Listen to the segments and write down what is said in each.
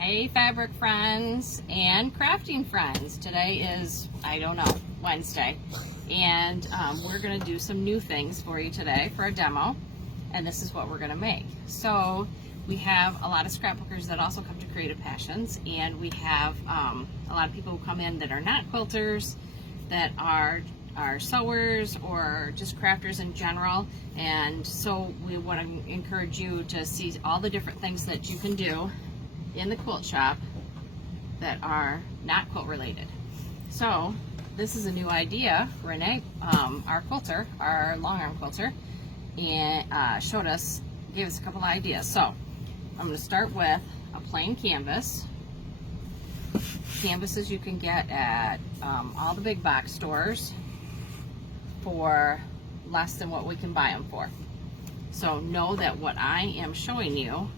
Hey fabric friends and crafting friends. Today is, I don't know, Wednesday. And we're gonna do some new things for you today for a demo. And this is what we're gonna make. So we have a lot of scrapbookers that also come to Creative Passions. And we have a lot of people who come in that are not quilters, that are sewers or just crafters in general. And so we want to encourage you to see all the different things that you can do in the quilt shop that are not quilt related. So this is a new idea. Renee, our quilter, our long arm quilter, and gave us a couple ideas. So I'm going to start with a plain canvas. Canvases you can get at all the big box stores for less than what we can buy them for. So know that what I am showing you,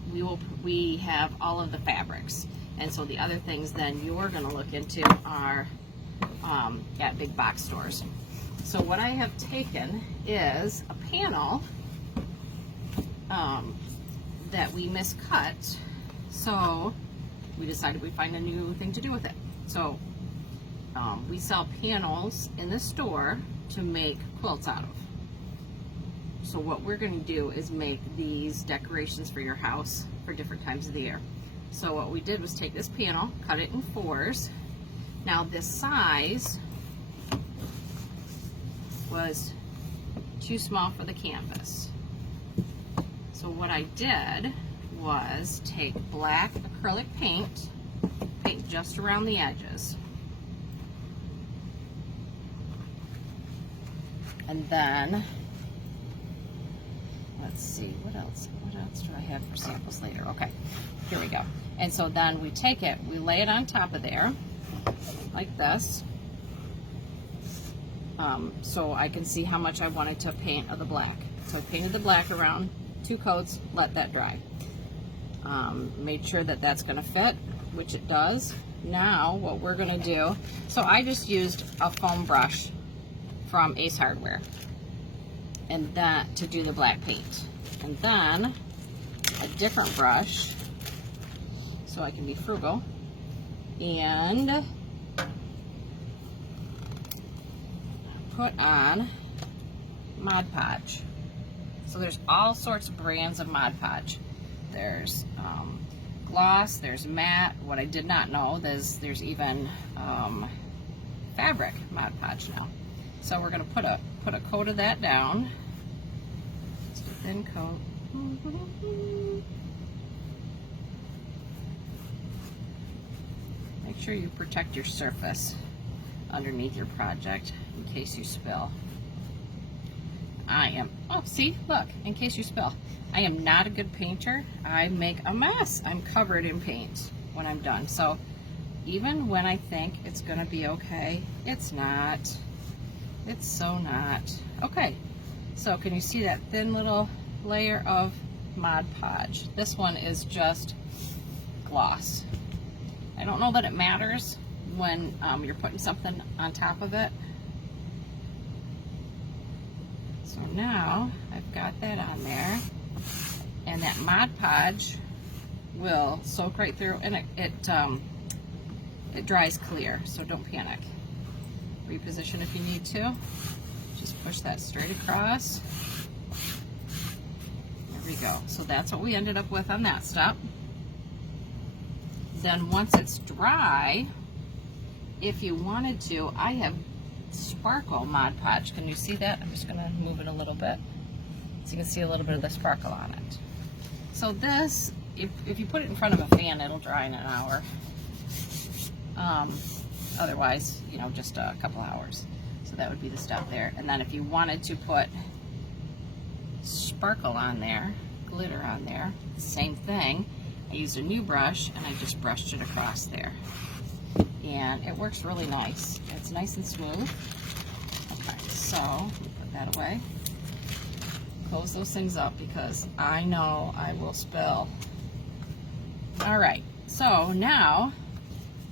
we have all of the fabrics, and so the other things then you're going to look into are at big box stores. So what I have taken is a panel that we miscut, so we decided we'd find a new thing to do with it. So we sell panels in the store to make quilts out of. So what we're going to do is make these decorations for your house for different times of the year. So what we did was take this panel, cut it in 4s. Now this size was too small for the canvas. So what I did was take black acrylic paint just around the edges. And then let's see, what else do I have for samples later? Okay, here we go. And so then we take it, we lay it on top of there, like this. So I can see how much I wanted to paint of the black. So I painted the black around 2 coats, let that dry. Made sure that that's gonna fit, which it does. Now what we're gonna do, so I just used a foam brush from Ace Hardware, and that to do the black paint, and then a different brush so I can be frugal, and put on Mod Podge. So there's all sorts of brands of Mod Podge. There's gloss, there's matte. What I did not know is there's even fabric Mod Podge now. So we're going to put a coat of that down. Just a thin coat. Make sure you protect your surface underneath your project in case you spill. See, look, in case you spill. I am not a good painter. I make a mess. I'm covered in paint when I'm done. So even when I think it's going to be okay, it's not. It's so not. Okay, so can you see that thin little layer of Mod Podge? This one is just gloss. I don't know that it matters when you're putting something on top of it. So now I've got that on there, and that Mod Podge will soak right through, and it dries clear, so don't panic. Reposition if you need to. Just push that straight across. There we go. So that's what we ended up with on that step. Then once it's dry, if you wanted to, I have sparkle Mod Podge. Can you see that? I'm just going to move it a little bit so you can see a little bit of the sparkle on it. So this, if you put it in front of a fan, it'll dry in an hour. Otherwise, you know, just a couple hours. So that would be the step there. And then if you wanted to put sparkle on there, glitter on there, same thing. I used a new brush and I just brushed it across there. And it works really nice. It's nice and smooth. Okay, so put that away. Close those things up because I know I will spill. All right, so now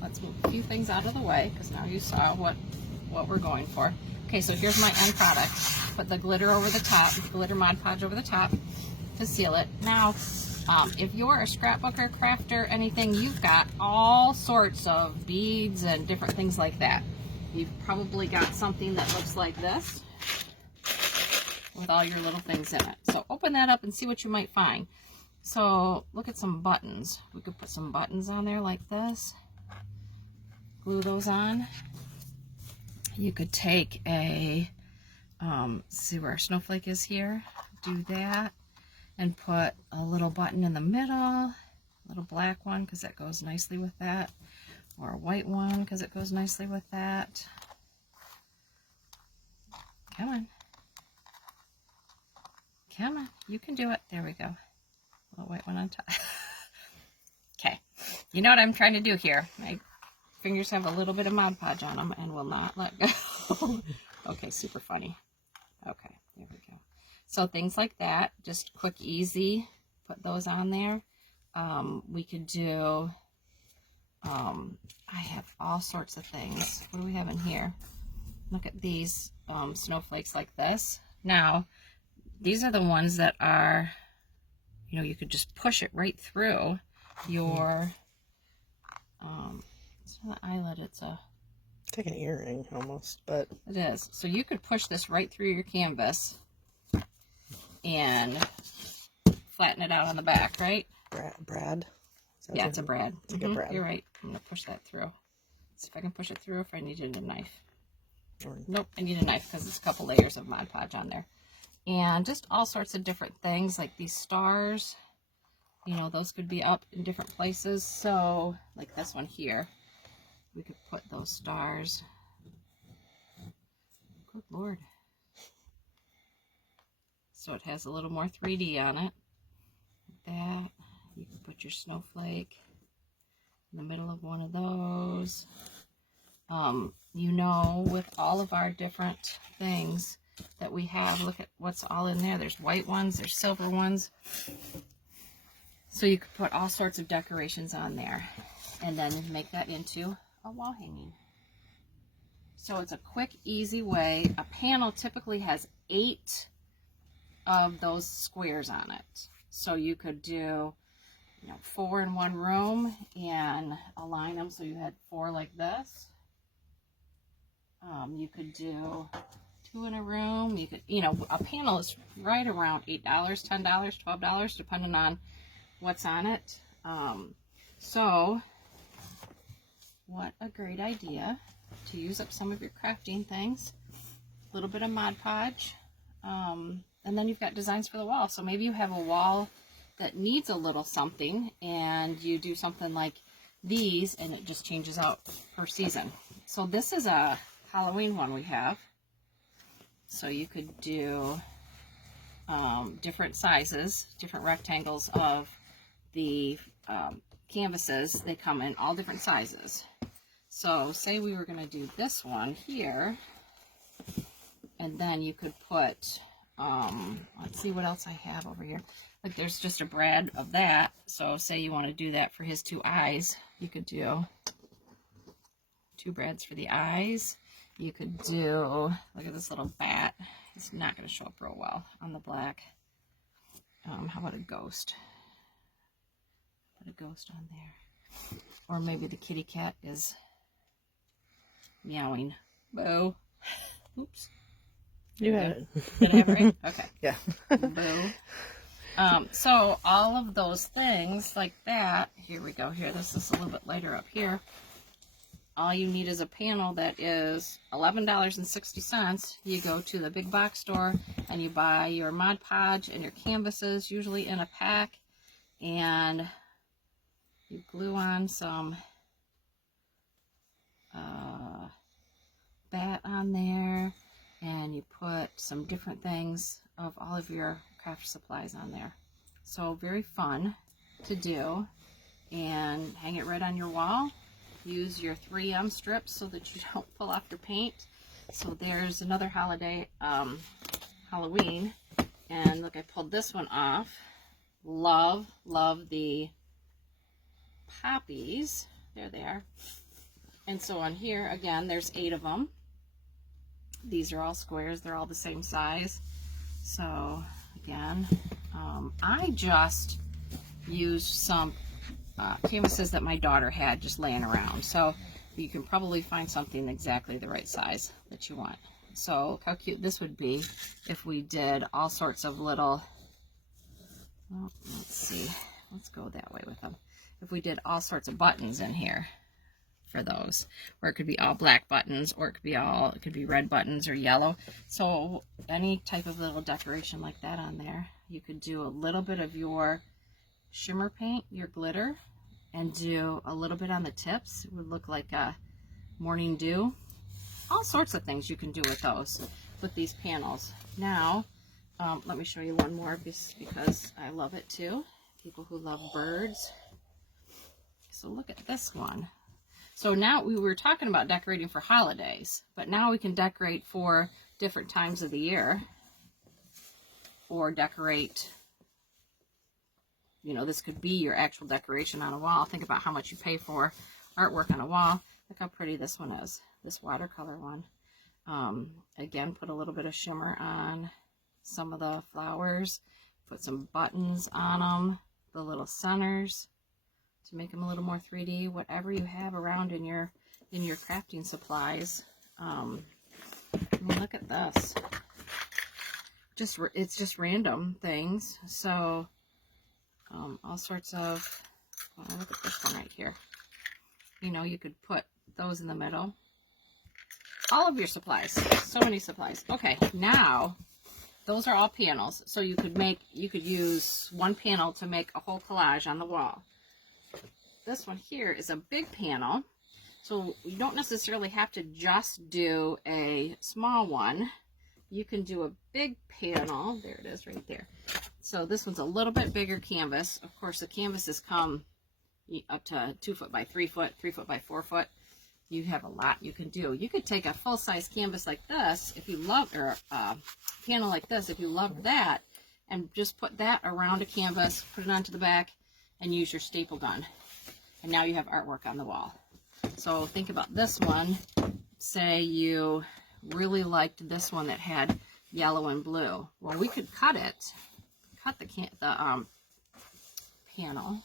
let's move a few things out of the way because now you saw what we're going for. Okay, so here's my end product. Put the glitter over the top, glitter Mod Podge over the top to seal it. Now If you're a scrapbooker, crafter, anything, you've got all sorts of beads and different things like that. You've probably got something that looks like this with all your little things in it. So open that up and see what you might find. So look at some buttons. We could put some buttons on there like this. Glue those on. You could take a, see where our snowflake is here? Do that and put a little button in the middle, a little black one because that goes nicely with that, or a white one because it goes nicely with that. Come on. Come on, you can do it. There we go. A little white one on top. Okay, you know what I'm trying to do here. My fingers have a little bit of Mod Podge on them and will not let go. Okay, super funny. Okay, there we go. So things like that, just quick, easy, put those on there. We could do, I have all sorts of things. What do we have in here? Look at these snowflakes like this. Now, these are the ones that are, you know, you could just push it right through your, it's not an eyelid, it's like an earring almost, but it is. So you could push this right through your canvas and flatten it out on the back, right? Brad? Yeah, it's a brad. It's like a brad. You're right. I'm going to push that through. See if I can push it through, if I needed a knife. Nope, I need a knife because there's a couple layers of Mod Podge on there. And just all sorts of different things like these stars. You know, those could be up in different places. So, like this one here, we could put those stars. Good Lord. So it has a little more 3D on it. Like that. You can put your snowflake in the middle of one of those. You know, with all of our different things that we have, look at what's all in there. There's white ones, there's silver ones. So you could put all sorts of decorations on there and then make that into a wall hanging. So it's a quick, easy way. A panel typically has 8 of those squares on it. So you could do, you know, 4 in one room and align them so you had 4 like this. You could do 2 in a room. You could, you know, a panel is right around $8, $10, $12, depending on what's on it. So what a great idea to use up some of your crafting things. A little bit of Mod Podge. And then you've got designs for the wall. So maybe you have a wall that needs a little something and you do something like these and it just changes out per season. So this is a Halloween one we have. So you could do different sizes, different rectangles of the canvases. They come in all different sizes. So say we were going to do this one here, and then you could put, let's see what else I have over here. Like there's just a brad of that. So say you want to do that for his 2 eyes, you could do 2 brads for the eyes. You could do, look at this little bat. It's not going to show up real well on the black. How about a ghost? Put a ghost on there. Or maybe the kitty cat is meowing. Boo. Oops. You had it. Did I have it right? Okay. Yeah. Boo. So all of those things like that, here we go. Here, this is a little bit lighter up here. All you need is a panel that is $11.60. You go to the big box store and you buy your Mod Podge and your canvases, usually in a pack, and you glue on some bat on there, and you put some different things of all of your craft supplies on there. So very fun to do, and hang it right on your wall. Use your 3M strips so that you don't pull off your paint. So there's another holiday, Halloween, and look, I pulled this one off. Love the poppies. There they are. And so on here, again, there's 8 of them. These are all squares. They're all the same size. So again, I just used some canvases that my daughter had just laying around. So you can probably find something exactly the right size that you want. So look how cute this would be if we did all sorts of little, well, let's see, let's go that way with them. If we did all sorts of buttons in here for those, or it could be all black buttons, or it could be red buttons or yellow. So any type of little decoration like that on there. You could do a little bit of your shimmer paint, your glitter, and do a little bit on the tips. It would look like a morning dew. All sorts of things you can do with those, with these panels. Now, let me show you one more because I love it too. People who love birds. So look at this one. So now we were talking about decorating for holidays, but now we can decorate for different times of the year, or decorate, you know, this could be your actual decoration on a wall. Think about how much you pay for artwork on a wall. Look how pretty this one is, this watercolor one. Again, put a little bit of shimmer on some of the flowers, put some buttons on them, the little centers to make them a little more 3D. Whatever you have around in your crafting supplies. I mean, look at this. It's just random things. So all sorts of, well, look at this one right here. You know, you could put those in the middle. All of your supplies, so many supplies. Okay, now those are all panels. So you could use one panel to make a whole collage on the wall. This one here is a big panel. So you don't necessarily have to just do a small one. You can do a big panel. There it is right there. So this one's a little bit bigger canvas. Of course, the canvases come up to 2 foot by 3 foot, 3 foot by 4 foot. You have a lot you can do. You could take a full-size canvas like this if you love, or a panel like this if you love that, and just put that around a canvas, put it onto the back, and use your staple gun. And now you have artwork on the wall. So think about this one. Say you really liked this one that had yellow and blue. Well, we could cut it, cut the panel,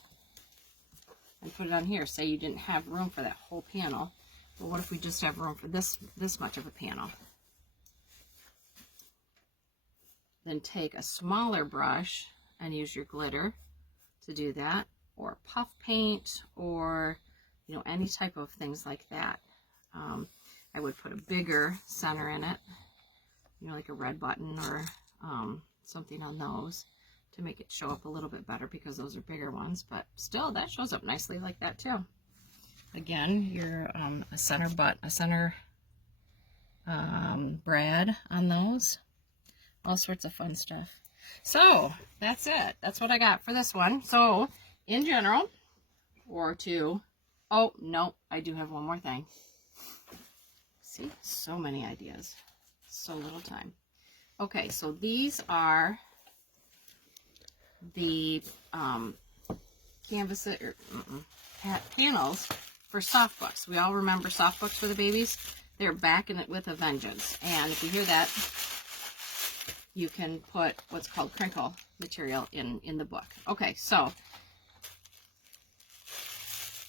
and put it on here. Say you didn't have room for that whole panel. Well, what if we just have room for this much of a panel? Then take a smaller brush and use your glitter to do that, or puff paint, or, you know, any type of things like that. I would put a bigger center in it, you know, like a red button or something on those to make it show up a little bit better, because those are bigger ones, but still that shows up nicely like that too. Again, your a center brad on those. All sorts of fun stuff. So that's it. That's what I got for this one. So in general, oh no, I do have one more thing. See, so many ideas, so little time. Okay, so these are the canvas panels for soft books. We all remember soft books for the babies. They're back in it with a vengeance. And if you hear that, you can put what's called crinkle material in the book. Okay, so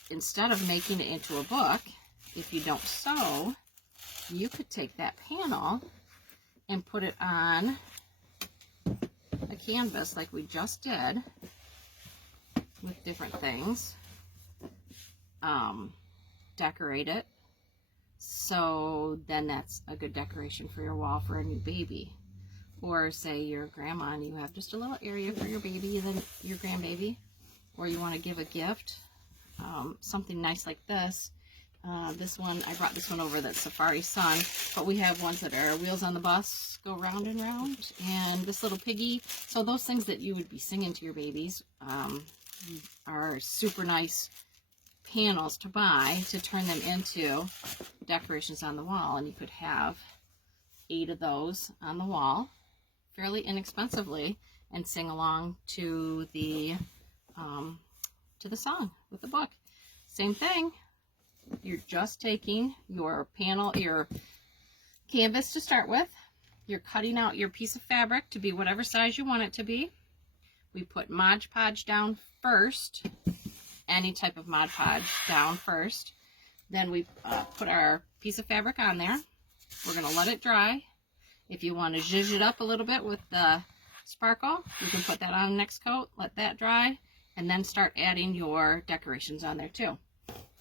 instead of making it into a book, if you don't sew, you could take that panel and put it on a canvas like we just did with different things. Decorate it. So then that's a good decoration for your wall for a new baby. Or say you're grandma and you have just a little area for your baby, then your grandbaby, or you want to give a gift, something nice like this. This one, I brought this one over, that's Safari Sun, but we have ones that are wheels on the bus, go round and round, and this little piggy. So those things that you would be singing to your babies are super nice panels to buy to turn them into decorations on the wall. And you could have 8 of those on the wall fairly inexpensively and sing along to the song with the book. Same thing. You're just taking your panel, your canvas to start with. You're cutting out your piece of fabric to be whatever size you want it to be. we put Mod Podge down first, any type of Mod Podge down first. Then we put our piece of fabric on there. We're going to let it dry. If you want to zhuzh it up a little bit with the sparkle, you can put that on the next coat, let that dry, and then start adding your decorations on there too.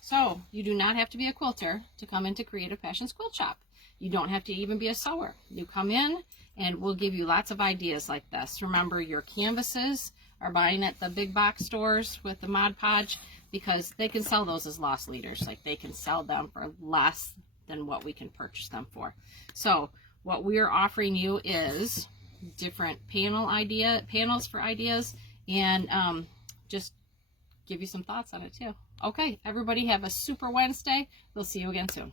So you do not have to be a quilter to come into Creative Passions Quilt Shop. You don't have to even be a sewer. You come in and we'll give you lots of ideas like this. Remember, your canvases are buying at the big box stores with the Mod Podge, because they can sell those as loss leaders. Like, they can sell them for less than what we can purchase them for. So what we're offering you is different panels for ideas, and just give you some thoughts on it too. Okay, everybody have a super Wednesday. We'll see you again soon.